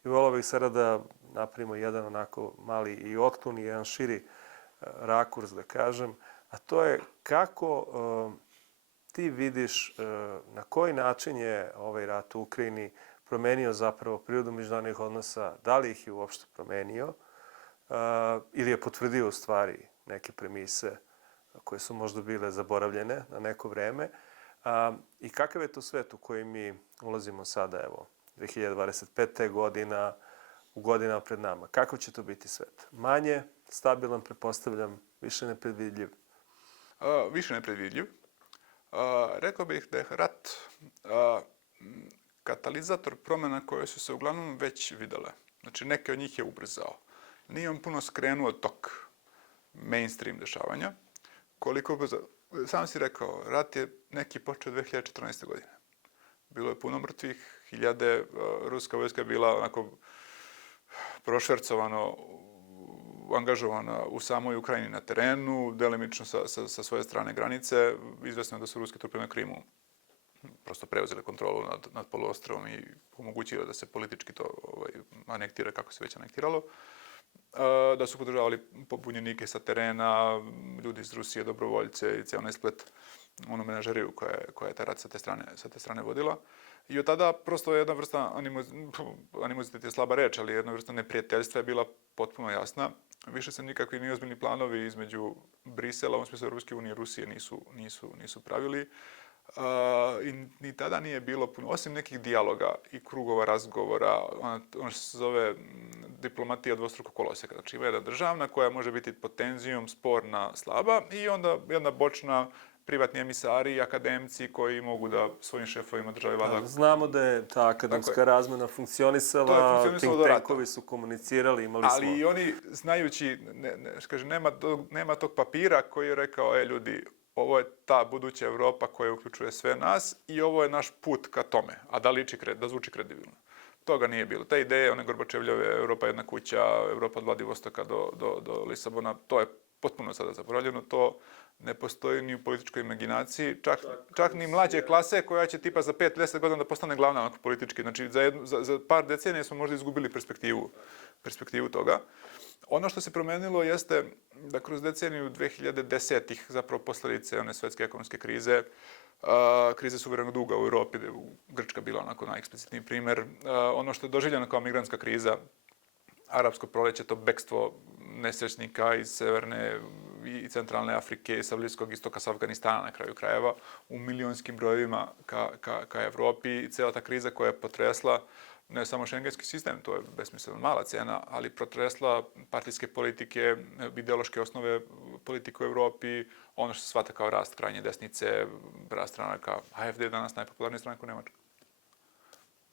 i volao bih sada da napravimo jedan onako mali i otklon i jedan širi rakurs, da kažem, a to je kako ti vidiš na koji način je ovaj rat u Ukrajini promenio zapravo prirodu međunarodnih odnosa, da li ih je uopšte promenio ili je potvrdio u stvari neke premise koje su možda bile zaboravljene na neko vreme. I kakav je to svet u koji mi ulazimo sada, evo, 2025. godina, u godinama pred nama? Kako će to biti svet? Manje stabilan, pretpostavljam, više nepredvidljiv? Više nepredvidljiv. Rekao bih da je rat katalizator promjena koje su se uglavnom već videle. Znači, neke od njih je ubrzao. Nije on puno skrenuo tok mainstream dešavanja. Sam si rekao, rat je neki počeo 2014. godine. Bilo je puno mrtvih, hiljade, ruska vojska je bila onako prošvercovano angažovana u samoj Ukrajini na terenu, delimično sa svoje strane granice. Izvesno je da su ruske trupe na Krimu prosto preuzele kontrolu nad poluostrvom i omogućile da se politički to anektira kako se već anektiralo. Da su podržavali pobunjenike sa terena, ljudi iz Rusije, dobrovoljce i ceo onaj splet, onu menažeriju koja je taj rat sa te strane vodila. I od tada prosto jedna vrsta, animozitet je slaba reč, ali jedna vrsta neprijateljstva je bila potpuno jasna. Više se nikakvi ni ozbiljni planovi između Brisela, u ovom smislu Ruske unije i Rusije, nisu pravili. I ni tada nije bilo puno, osim nekih dijaloga i krugova razgovora, ono što se zove diplomatija dvostrukog koloseka. Znači ima jedna državna koja može biti pod tenzijom sporna, slaba i onda jedna bočna privatni emisari i akademci koji mogu da svojim šefovima države vlada. Znamo da je ta akademska razmena funkcionisala, think tankovi su komunicirali, imali smo... Ali i oni, znajući, nema tog papira koji je rekao, ljudi, ovo je ta buduća Evropa koja uključuje sve nas i ovo je naš put ka tome. A da zvuči kredibilno. Toga nije bilo. Te ideje, one Gorbačevljeve, Evropa jedna kuća, Evropa od Vladivostoka do Lisabona, to je potpuno sada zaboravljeno. To ne postoji ni u političkoj imaginaciji. Čak ni mlađe klase koja će tipa za 5-10 godina da postane glavna onako politički. Znači za par decenija smo možda izgubili perspektivu toga. Ono što se promenilo jeste da kroz deceniju 2010-ih, zapravo posledice one svetske ekonomske krize, krize suverenog duga u Europi, gde je Grčka bila onako najeksplicitniji primer, ono što je doživljeno kao migrantska kriza, arapsko proleće, to bekstvo nesrećnika iz severne i centralne Afrike, sa Bliskog istoka, sa Afganistana na kraju krajeva, u milionskim brojevima ka Evropi i cijela ta kriza koja je potresla ne samo šengenski sistem, to je besmisleno mala cena, ali protresla partijske politike, ideološke osnove politike u Evropi, ono što se shvata kao rast krajnje desnice, rast stranaka. AfD je danas najpopularnija stranka u Nemačkoj.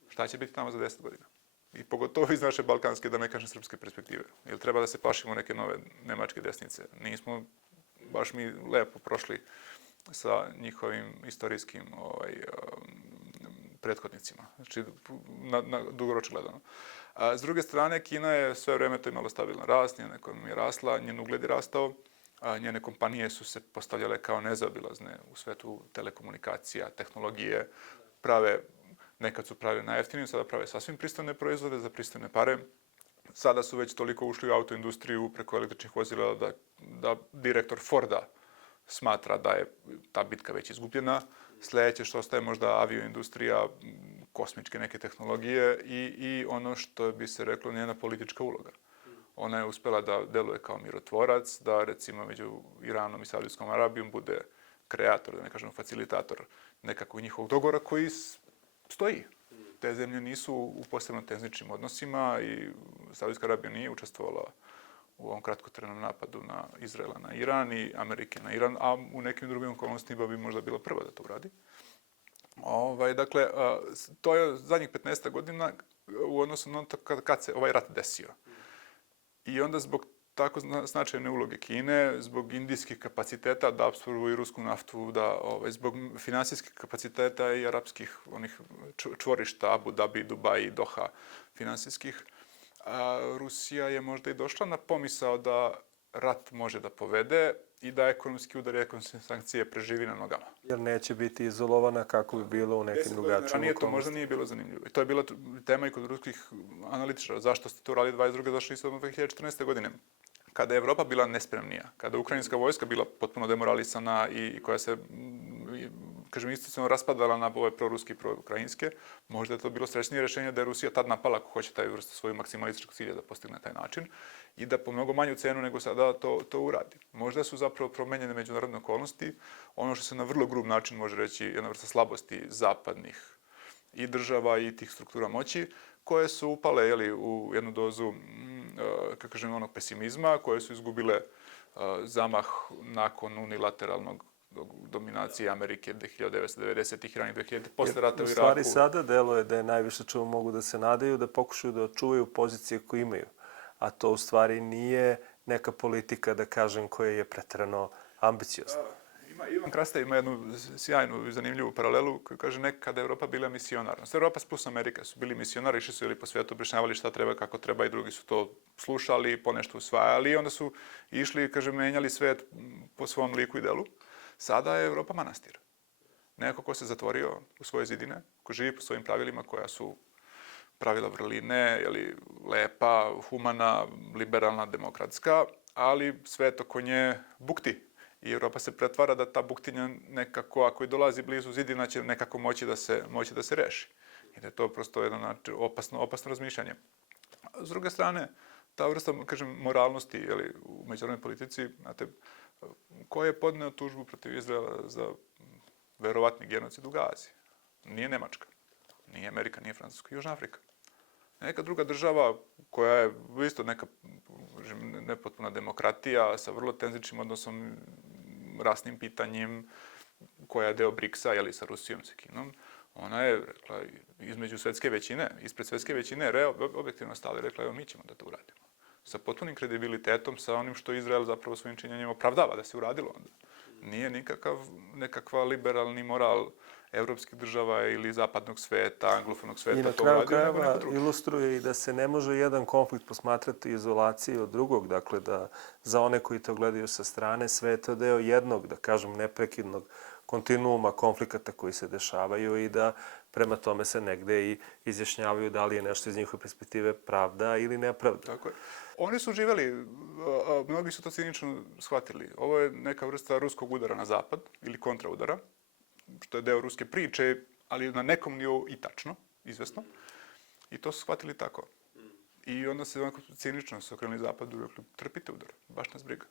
Šta će biti tamo za 10 godina? I pogotovo iz naše balkanske, da ne kažem srpske perspektive. Ili treba da se plašimo neke nove nemačke desnice? Nismo baš mi lepo prošli sa njihovim istorijskim prethodnicima, znači na dugoročno gledano. A s druge strane, Kina je sve vreme to imala stabilan rast, njena ekonomija je rasla, njen ugled je rastao, a njene kompanije su se postavljale kao nezaobilazne u svetu telekomunikacija, tehnologije, nekad su pravili najjeftinije, sada prave sasvim pristojne proizvode za pristojne pare. Sada su već toliko ušli u autoindustriju preko električnih vozila da direktor Forda smatra da je ta bitka već izgubljena. Sledeće što ostaje možda avioindustrija, kosmičke neke tehnologije i ono što bi se reklo njena politička uloga. Ona je uspela da deluje kao mirotvorac, da recimo među Iranom i Saudijskom Arabijom bude kreator, da ne kažem facilitator nekakvog njihovog dogovora koji stoji. Te zemlje nisu u posebno tenzičnim odnosima i Saudijska Arabija nije učestvovala u ovom kratkotrajnom napadu na Izraela na Iran i Amerike na Iran, a u nekim drugim okolnostima bi možda bila prva da to uradi. Dakle, to je zadnjih 15 godina u odnosu na to kad se ovaj rat desio. I onda zbog tako značajne uloge Kine, zbog indijskih kapaciteta da apsorbuju rusku naftu, zbog finansijskih kapaciteta i arapskih onih čvorišta, Abu Dhabi, Dubai, Doha finansijskih, Rusija je možda i došla na pomisao da rat može da povede i da ekonomski udar i ekonomske sankcije preživi na nogama. Jer neće biti izolovana kako bi bilo u nekim drugačijim okolnostima. To možda nije bilo zanimljivo. I to je bila tema i kod ruskih analitičara. Zašto ste to radili 22. zašto niste od 2014. godine? Kada je Evropa bila nespremnija, kada je ukrajinska vojska bila potpuno demoralisana i koja se, kažem, institucionalno raspadala na ove proruske i proukrajinske, možda je to bilo srećnije rešenje da je Rusija tad napala ako hoće taj vrstu svoju maksimalističkog cilja da postigne na taj način i da po mnogo manju cenu nego sada to uradi. Možda su zapravo promenjene međunarodne okolnosti, ono što se na vrlo grub način može reći jedna vrsta slabosti zapadnih i država i tih struktura moći, koje su upale u jednu dozu, kako kažem, onog pesimizma, koje su izgubile zamah nakon unilateralnog dominacije Amerike 1990-ih i ranih 2000-ih, posle rata u Iraku. U stvari sada deluje da je najviše čemu mogu da se nadaju, da pokušaju da očuvaju pozicije koje imaju. A to u stvari nije neka politika, da kažem, koja je preterano ambiciozna. Ivan Krasta ima jednu sjajnu i zanimljivu paralelu koju kaže nekada Evropa bila misionar. Sve Evropa plus Amerika su bili misionari, išli su po svijetu, objašnjavali šta treba, kako treba i drugi su to slušali, ponešto usvajali i onda su išli, kaže, menjali svet po svom liku i delu. Sada je Evropa manastir. Neko ko se zatvorio u svoje zidine, ko živi po svojim pravilima koja su pravila vrline, lepa, humana, liberalna, demokratska, ali svet oko nje bukti. I Evropa se pretvara da ta buktinja nekako, ako i dolazi blizu zidina, će nekako moći da se reši. I da je to prosto jedno opasno razmišljanje. S druge strane, ta vrsta, kažem, moralnosti u međunarodnoj politici, znate, ko je podneo tužbu protiv Izraela za verovatni genocid u Gazi? Nije Nemačka, nije Amerika, nije Francuska, Južna Afrika. Neka druga država koja je isto neka nepotpuna demokratija sa vrlo tenzičnim odnosom, rasnim pitanjem, koja je deo BRICS-a, sa Rusijom, sa Kinom, ona je rekla, između svetske većine, ispred svetske većine, objektivno stala i rekla, evo mi ćemo da to uradimo. Sa potpunim kredibilitetom, sa onim što Izrael zapravo svojim činjenjem opravdava da se uradilo onda. Nije nekakva liberalni moral evropskih država ili zapadnog sveta, anglofonog sveta to uradio, nego neko drugi. I na kraju krajeva ilustruje i da se ne može jedan konflikt posmatrati izolaciji od drugog, dakle da za one koji to gledaju sa strane sve je to deo jednog, da kažem, neprekidnog kontinuuma konflikata koji se dešavaju i da prema tome se negde i izjašnjavaju da li je nešto iz njihove perspektive pravda ili nepravda. Tako je. Oni su živeli, mnogi su to cinično shvatili. Ovo je neka vrsta ruskog udara na zapad ili kontraudara, što je deo ruske priče, ali na nekom nivou i tačno, izvesno. I to su shvatili tako. I onda se onako cinično se okrenuli zapadu i rekli, trpite udar, baš nas briga.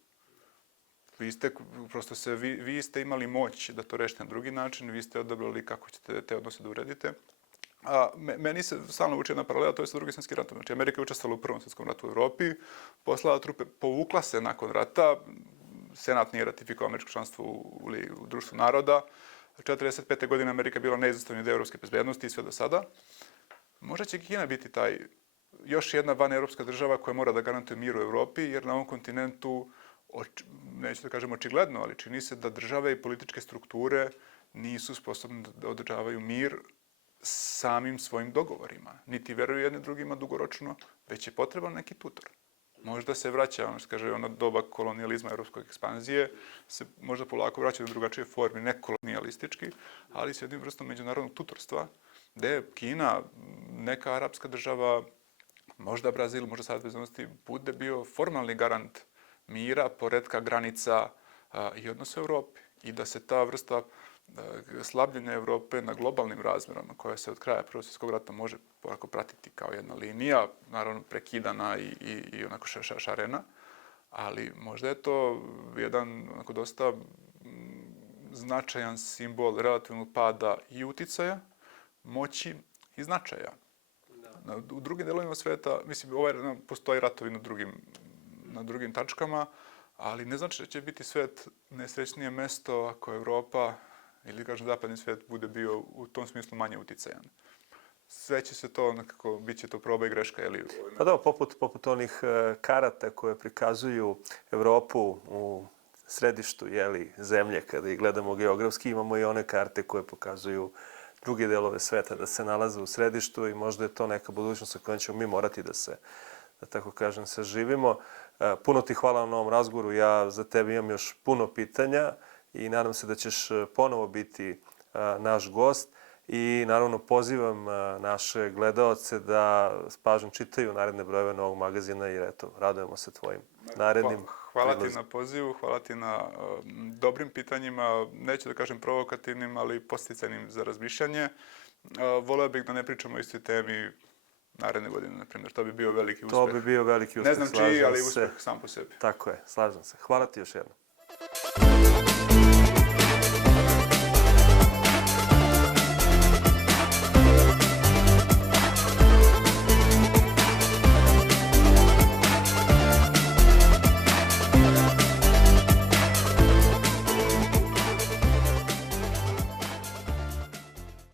Vi ste imali moć da to rešite na drugi način, vi ste odabrali kako ćete te odnose da uredite. Meni se stalno uči jedna paralela, to je sa Drugi svjetski ratom. Znači, Amerika je učestvovala u Prvom svjetskom ratu u Evropi, poslala trupe, povukla se nakon rata, Senat nije ratifikovao američko članstvo u Društvu naroda, 1945. godine Amerika je bila neizostavni deo evropske bezbednosti i sve do sada. Možda će Kina biti još jedna vanevropska država koja mora da garantuje mir u Evropi, jer na ovom kontinentu, neću da kažem očigledno, ali čini se da države i političke strukture nisu sposobne da održavaju mir samim svojim dogovorima. Niti veruju jedni drugima dugoročno, već je potreban neki tutor. Možda se vraća, ono što kaže, ono doba kolonijalizma, europske ekspanzije, se možda polako vraća u drugačije formi, ne kolonijalistički, ali s jednim vrstom međunarodnog tutorstva, gde je Kina, neka arapska država, možda Brazil, možda Savez bezbednosti, bude bio formalni garant mira, poretka, granica i odnosa u Evropi. I da se ta vrsta slabljenja Evrope na globalnim razmerama, koja se od kraja Prvog svjetskog rata može polako pratiti kao jedna linija, naravno prekidana i onako šarena, ali možda je to jedan onako dosta značajan simbol relativnog pada i uticaja, moći i značaja. U drugim delovima sveta, mislim, postoji ratovi na drugim tačkama, ali ne znači da će biti svet nesrećnije mesto ako Evropa ili, kažem, zapadni svet bude bio u tom smislu manje uticajan. Sve će se to, nekako, bit će to proba i greška. Pa da, poput onih karata koje prikazuju Evropu u središtu zemlje, kada ih gledamo geografski, imamo i one karte koje pokazuju druge delove sveta da se nalaze u središtu i možda je to neka budućnost sa kojom ćemo mi morati da se, da tako kažem, saživimo. Puno ti hvala na ovom razgovoru. Ja za tebe imam još puno pitanja i nadam se da ćeš ponovo biti naš gost. I naravno pozivam naše gledaoce da s pažnjom čitaju naredne brojeve Novog magazina jer eto, radujemo se tvojim narednim Hvala ti na pozivu, hvala ti na dobrim pitanjima, neću da kažem provokativnim, ali podsticajnim za razmišljanje. Voleo bih da ne pričamo o istoj temi naredne godine, na primjer. To bi bio veliki uspeh. To bi bio veliki uspeh, ne znam čiji, ali uspeh sam po sebi. Tako je, slažem se. Hvala ti još jednom.